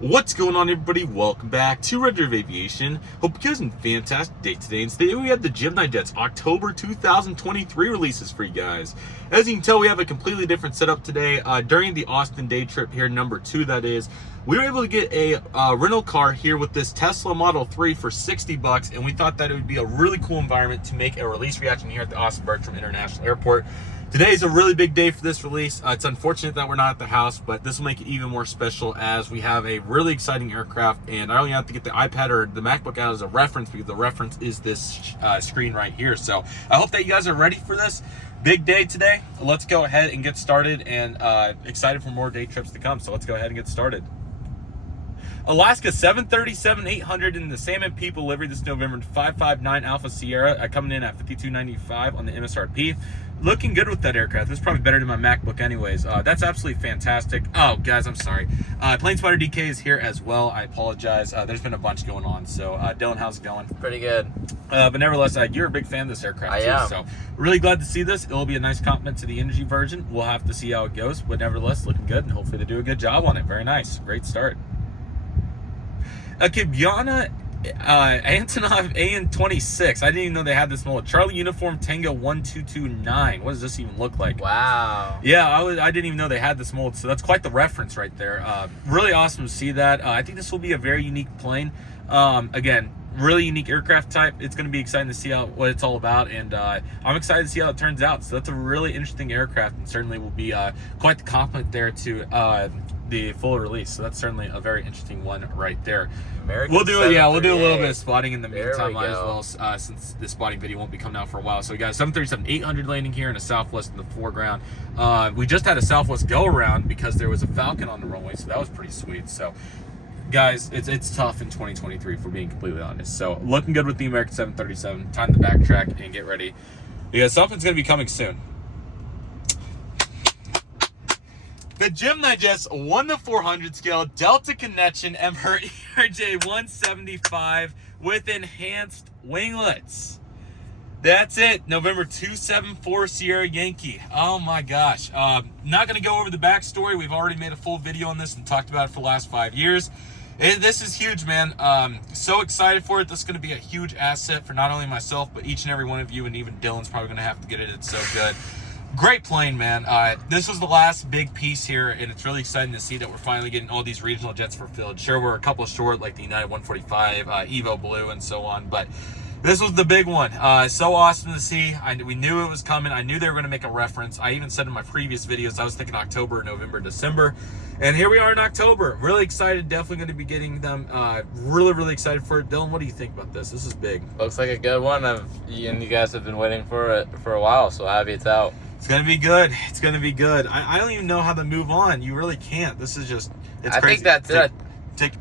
What's going on, everybody? Welcome back to Red River Aviation. Hope you guys had a fantastic day today. And today we have the GeminiJets October 2023 releases for you guys. As you can tell, we have a completely different setup today. During the Austin day trip here, number 2 that is, we were able to get a rental car here with this Tesla Model 3 for $60, and we thought that it would be a really cool environment to make a release reaction here at the Austin Bergstrom International Airport. Today is a really big day for this release. It's unfortunate that we're not at the house, but this will make it even more special as we have a really exciting aircraft, and I only have to get the iPad or the MacBook out as a reference because the reference is this screen right here. So I hope that you guys are ready for this big day today. Let's go ahead and get started, and excited for more day trips to come. So let's go ahead and get started. Alaska 737-800 in the Salmon People livery this November 559 Alpha Sierra, coming in at $52.95 on the MSRP. Looking good with that aircraft. This is probably better than my MacBook anyways. That's absolutely fantastic. Oh, guys, I'm sorry. Plane Spider DK is here as well. I apologize. There's been a bunch going on. So, Dylan, how's it going? Pretty good. But nevertheless, you're a big fan of this aircraft I too. am. So, really glad to see this. It'll be a nice compliment to the Energy version. We'll have to see how it goes. But nevertheless, looking good, and hopefully they do a good job on it. Very nice. Great start. Kibyana Antonov AN-26. I didn't even know they had this mold. Charlie Uniform Tango 1229. What does this even look like? Wow. Yeah, I didn't even know they had this mold, so that's quite the reference right there. Really awesome to see that. I think this will be a very unique plane. Again, really unique aircraft type. It's going to be exciting to see what it's all about, and I'm excited to see how it turns out. So that's a really interesting aircraft, and certainly will be quite the compliment there to the full release. So that's certainly a very interesting one right there. We'll do a little bit of spotting in the meantime, might as well, since this spotting video won't be coming out for a while. So we got a 737-800 landing here and a Southwest in the foreground. We just had a Southwest go around because there was a Falcon on the runway, so that was pretty sweet. So guys, it's tough in 2023 if we're being completely honest. So looking good with the American 737. Time to backtrack and get ready because something's going to be coming soon. The GeminiJets 1-400 scale Delta Connection Emperor ERJ-175 with enhanced winglets. That's it. November 274 Sierra Yankee. Oh my gosh. Not going to go over the backstory. We've already made a full video on this and talked about it for the last 5 years. This is huge, man. So excited for it. This is going to be a huge asset for not only myself, but each and every one of you, and even Dylan's probably going to have to get it. It's so good. Great plane, man. This was the last big piece here, and it's really exciting to see that we're finally getting all these regional jets fulfilled. Sure, we're a couple short, like the United 145, Evo Blue, and so on, but this was the big one. So awesome to see. We knew it was coming. I knew they were going to make a reference. I even said in my previous videos, I was thinking October, November, December. And here we are in October. Really excited. Definitely going to be getting them. Really excited for it. Dylan, what do you think about this? This is big. Looks like a good one. And you guys have been waiting for it for a while, so happy it's out. It's going to be good. It's going to be good. I don't even know how to move on. You really can't. This is just, it's crazy. I think that's it.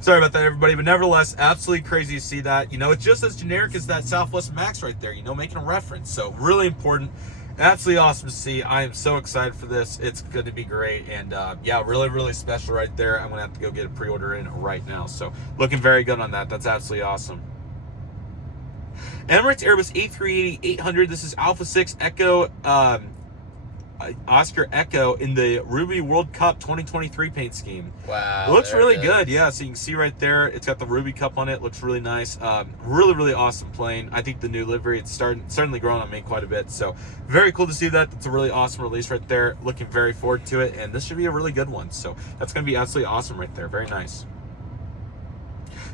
Sorry about that, everybody, but nevertheless, absolutely crazy to see that. You know, it's just as generic as that Southwest Max right there, you know, making a reference. So really important. Absolutely awesome to see. I am so excited for this. It's going to be great. And yeah, really special right there. I'm going to have to go get a pre-order in right now. So looking very good on that. That's absolutely awesome. Emirates Airbus A380-800. This is Alpha 6 Echo, Oscar Echo in the Ruby World Cup 2023 paint scheme. Wow. It looks really good. Yeah, so you can see right there, it's got the Ruby Cup on it. Looks really nice. Really awesome plane. I think the new livery, it's certainly growing on me quite a bit. So very cool to see that. That's a really awesome release right there. Looking very forward to it. And this should be a really good one. So that's going to be absolutely awesome right there. Very nice.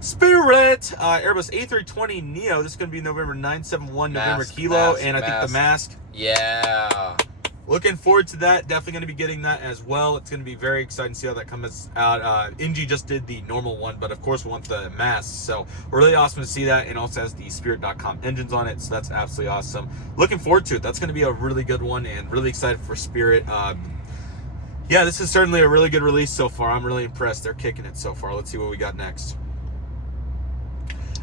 Spirit Airbus A320 Neo. This is going to be November 971 November Kilo, and I think the mask. Yeah. Looking forward to that. Definitely going to be getting that as well. It's going to be very exciting to see how that comes out. NG just did the normal one, but of course we want the mask. So really awesome to see that, and also has the Spirit.com engines on it. So that's absolutely awesome. Looking forward to it. That's going to be a really good one, and really excited for Spirit. Yeah, this is certainly a really good release so far. I'm really impressed. They're kicking it so far. Let's see what we got next.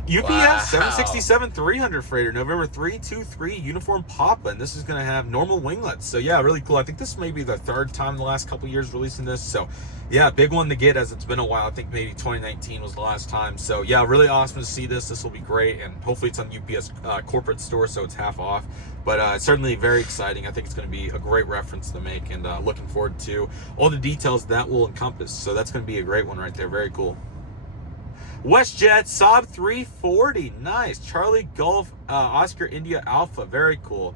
UPS 767-300 freighter, November 323 uniform Papa, and this is going to have normal winglets. So yeah, really cool. I think this may be the third time in the last couple years releasing this. So yeah, big one to get as it's been a while. I think maybe 2019 was the last time. So yeah, really awesome to see this. This will be great, and hopefully it's on UPS corporate store, so it's half off. But certainly very exciting. I think it's going to be a great reference to make, and looking forward to all the details that will encompass. So that's going to be a great one right there. Very cool. WestJet Saab 340, nice. Charlie Golf Oscar India Alpha, very cool.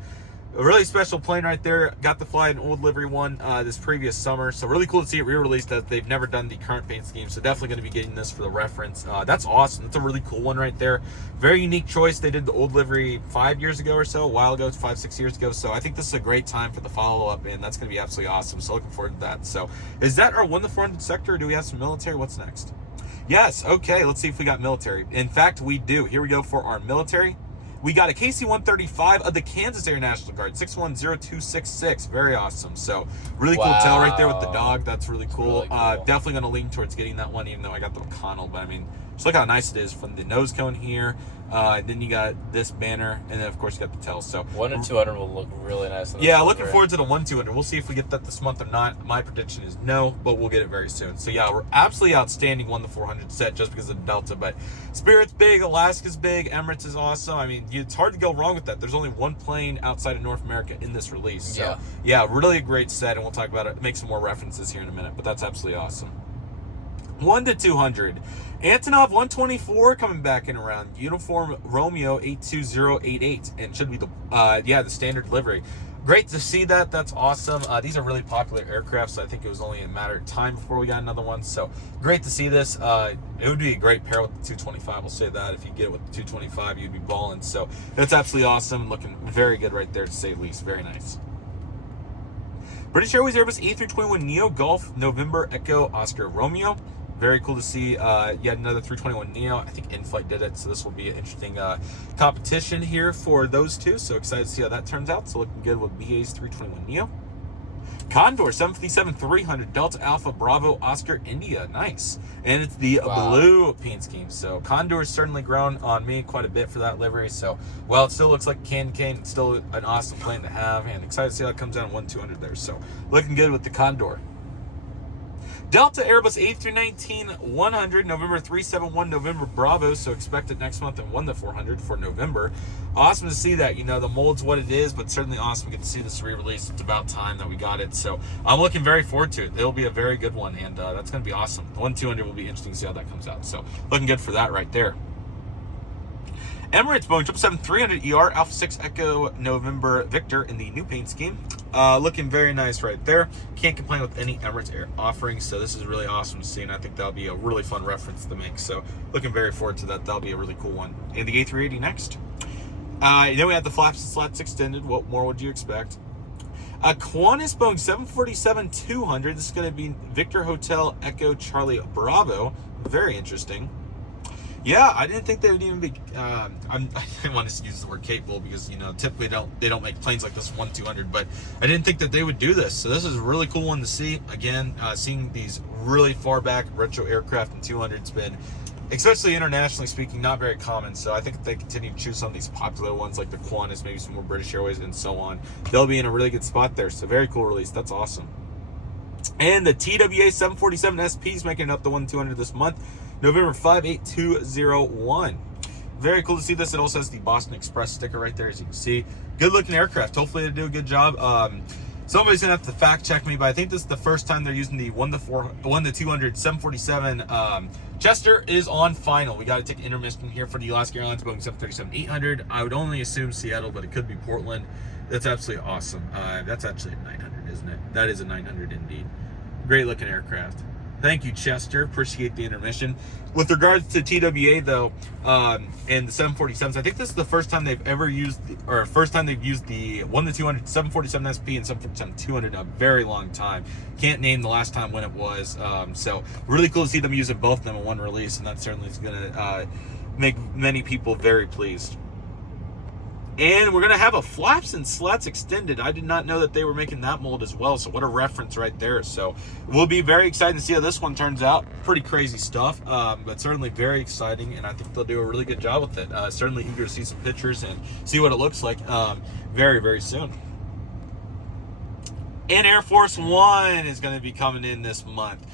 A really special plane right there. Got to fly an old livery one this previous summer, so really cool to see it re-released as they've never done the current paint scheme. So definitely going to be getting this for the reference. That's awesome. That's a really cool one right there. Very unique choice. They did the old livery 5 years ago or so, a while ago, 5-6 years ago. So I think this is a great time for the follow-up, and that's going to be absolutely awesome. So looking forward to that. So is that our 1-400 sector, or do we have some military? What's next? Yes, okay, let's see if we got military. In fact, we do. Here we go for our military. We got a KC-135 of the Kansas Air National Guard, 610266. Very awesome. So really cool tail right there with the dog. That's really cool. Definitely going to lean towards getting that one, even though I got the McConnell. But I mean, just look how nice it is from the nose cone here. Then you got this banner, and then of course you got the tail. So 1 and 200 will look really nice. Yeah, looking forward to the 1-200. We'll see if we get that this month or not. My prediction is no, but we'll get it very soon. So yeah, we're absolutely outstanding 1-400 set just because of the Delta. But Spirit's big, Alaska's big, Emirates is awesome. I mean, it's hard to go wrong with that. There's only one plane outside of North America in this release. So yeah, really a great set, and we'll talk about it, make some more references here in a minute. But that's absolutely awesome. 1-200. Antonov 124 coming back in around. Uniform Romeo 82088, and should be the standard livery. Great to see that. That's awesome. These are really popular aircraft, so I think it was only a matter of time before we got another one. So great to see this. It would be a great pair with the 225. I'll say that. If you get it with the 225, you'd be balling. So that's absolutely awesome. Looking very good right there, to say the least. Very nice. British Airways Airbus A321neo Golf November Echo Oscar Romeo. Very cool to see yet another 321neo. I think in-flight did it, so this will be an interesting competition here for those two. So excited to see how that turns out. So looking good with BA's 321neo. Condor 757-300 Delta Alpha Bravo Oscar India, nice. And it's the blue paint scheme. So Condor has certainly grown on me quite a bit for that livery. So while it still looks like candy cane, it's still an awesome plane to have, and excited to see how it comes down 1-200 there. So looking good with the Condor. Delta Airbus A319-100, November 371, November Bravo, so expect it next month in 1-400 for November. Awesome to see that. You know, the mold's what it is, but certainly awesome to get to see this re-release. It's about time that we got it, so I'm looking very forward to it. It'll be a very good one, and that's going to be awesome. The 1-200 will be interesting to see how that comes out, so looking good for that right there. Emirates Boeing 777-300 ER Alpha 6 Echo November Victor in the new paint scheme. Looking very nice right there. Can't complain with any Emirates Air offerings, so this is really awesome to see, and I think that'll be a really fun reference to make. So looking very forward to that. That'll be a really cool one. And the A380 next. Then we have the flaps and slats extended. What more would you expect? Qantas Boeing 747-200. This is going to be Victor Hotel Echo Charlie Bravo. Very interesting. Yeah, I didn't think they would even be. I didn't want to use the word capable because, you know, typically they don't make planes like this 1-200, but I didn't think that they would do this. So this is a really cool one to see. Again, seeing these really far back retro aircraft in 200's been, especially internationally speaking, not very common. So I think if they continue to choose some of these popular ones like the Qantas, maybe some more British Airways and so on, they'll be in a really good spot there. So very cool release. That's awesome. And the TWA 747 SP is making it up to 1-200 this month. November 58201. Very cool to see this. It also has the Boston Express sticker right there, as you can see. Good looking aircraft. Hopefully they do a good job. Somebody's gonna have to fact check me, but I think this is the first time they're using the 1-200 747. Chester is on final. We got to take intermission here for the Alaska Airlines Boeing 737-800. I would only assume Seattle, but it could be Portland. That's absolutely awesome. That's actually a 900, isn't it? That is a 900 indeed. Great looking aircraft. Thank you, Chester. Appreciate the intermission. With regards to TWA, though, and the 747s, I think this is the first time they've ever used, first time they've used the 1-200 747 SP and 747-200 in a very long time. Can't name the last time when it was. So really cool to see them using both of them in one release, and that certainly is going to make many people very pleased. And we're going to have a flaps and slats extended. I did not know that they were making that mold as well. So what a reference right there. So we'll be very excited to see how this one turns out. Pretty crazy stuff, but certainly very exciting. And I think they'll do a really good job with it. Certainly eager to see some pictures and see what it looks like very, very soon. And Air Force One is going to be coming in this month.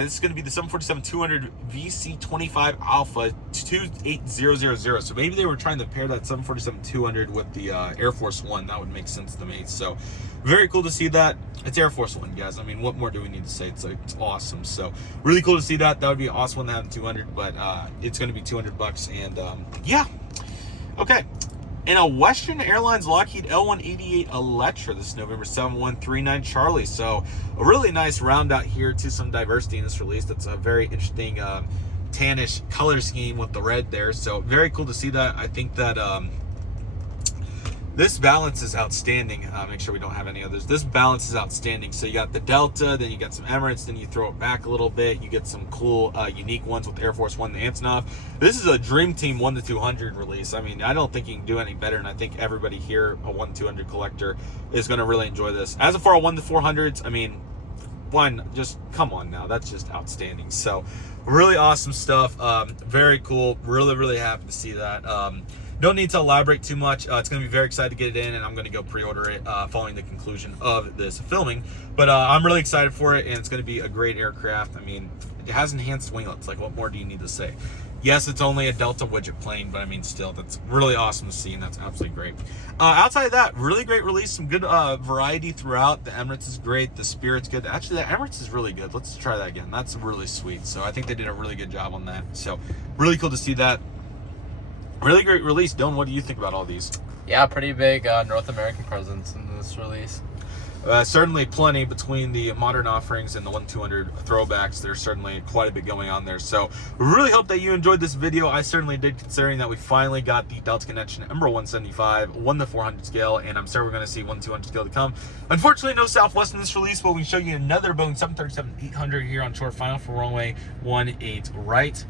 This is going to be the 747-200 VC25 Alpha 28000. So maybe they were trying to pair that 747-200 with the Air Force One. That would make sense to me. So very cool to see that. It's Air Force One, guys. I mean, what more do we need to say? It's awesome. So really cool to see that. That would be an awesome one to have in 200, but it's going to be $200. And yeah, okay. And a Western Airlines Lockheed L-188 Electra. This is November 7139 Charlie. So a really nice round out here to some diversity in this release. That's a very interesting tannish color scheme with the red there. So very cool to see that. I think that this balance is outstanding. Make sure we don't have any others. This balance is outstanding. So you got the Delta, then you got some Emirates, then you throw it back a little bit. You get some cool, unique ones with Air Force One, the Antonov. This is a Dream Team 1-200 release. I mean, I don't think you can do any better, and I think everybody here, a 1-200 collector, is going to really enjoy this. As for our 1-400s, I mean, one, just come on now. That's just outstanding. So really awesome stuff. Very cool. Really, really happy to see that. Don't need to elaborate too much. It's going to be very excited to get it in, and I'm going to go pre-order it following the conclusion of this filming. But I'm really excited for it, and it's going to be a great aircraft. I mean, it has enhanced winglets. Like, what more do you need to say? Yes, it's only a Delta widget plane, but I mean, still, that's really awesome to see, and that's absolutely great. Outside of that, really great release. Some good variety throughout. The Emirates is great. The Spirit's good. Actually, the Emirates is really good. Let's try that again. That's really sweet. So I think they did a really good job on that. So really cool to see that. Really great release. Dylan, what do you think about all these? Yeah, pretty big North American presence in this release. Certainly plenty between the modern offerings and the 1-200 throwbacks. There's certainly quite a bit going on there. So we really hope that you enjoyed this video. I certainly did, considering that we finally got the Delta Connection ERJ-175 1-400 scale, and I'm sure we're going to see 1-200 scale to come. Unfortunately, no Southwest in this release, but we can show you another Boeing 737-800 here on short final for runway 18 right.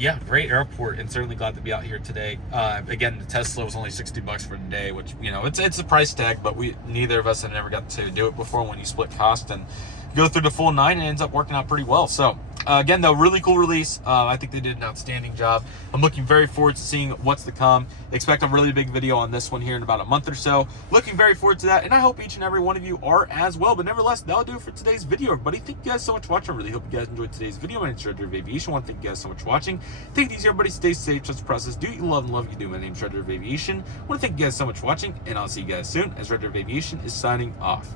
Yeah, great airport, and certainly glad to be out here today. Again, the Tesla was only $60 for the day, which, you know, it's a price tag, but neither of us have never got to do it before. When you split cost and go through the full 9, it ends up working out pretty well. So again, though, really cool release. I think they did an outstanding job. I'm looking very forward to seeing what's to come. Expect a really big video on this one here in about a month or so. Looking very forward to that, and I hope each and every one of you are as well. But nevertheless, that'll do it for today's video, everybody. Thank you guys so much for watching. I really hope you guys enjoyed today's video. My name is Shredder of Aviation. I want to thank you guys so much for watching. Take it easy, everybody. Stay safe. Trust the process. Do what you love and love what you do. My name is Shredder of Aviation. I want to thank you guys so much for watching, and I'll see you guys soon as Shredder of Aviation is signing off.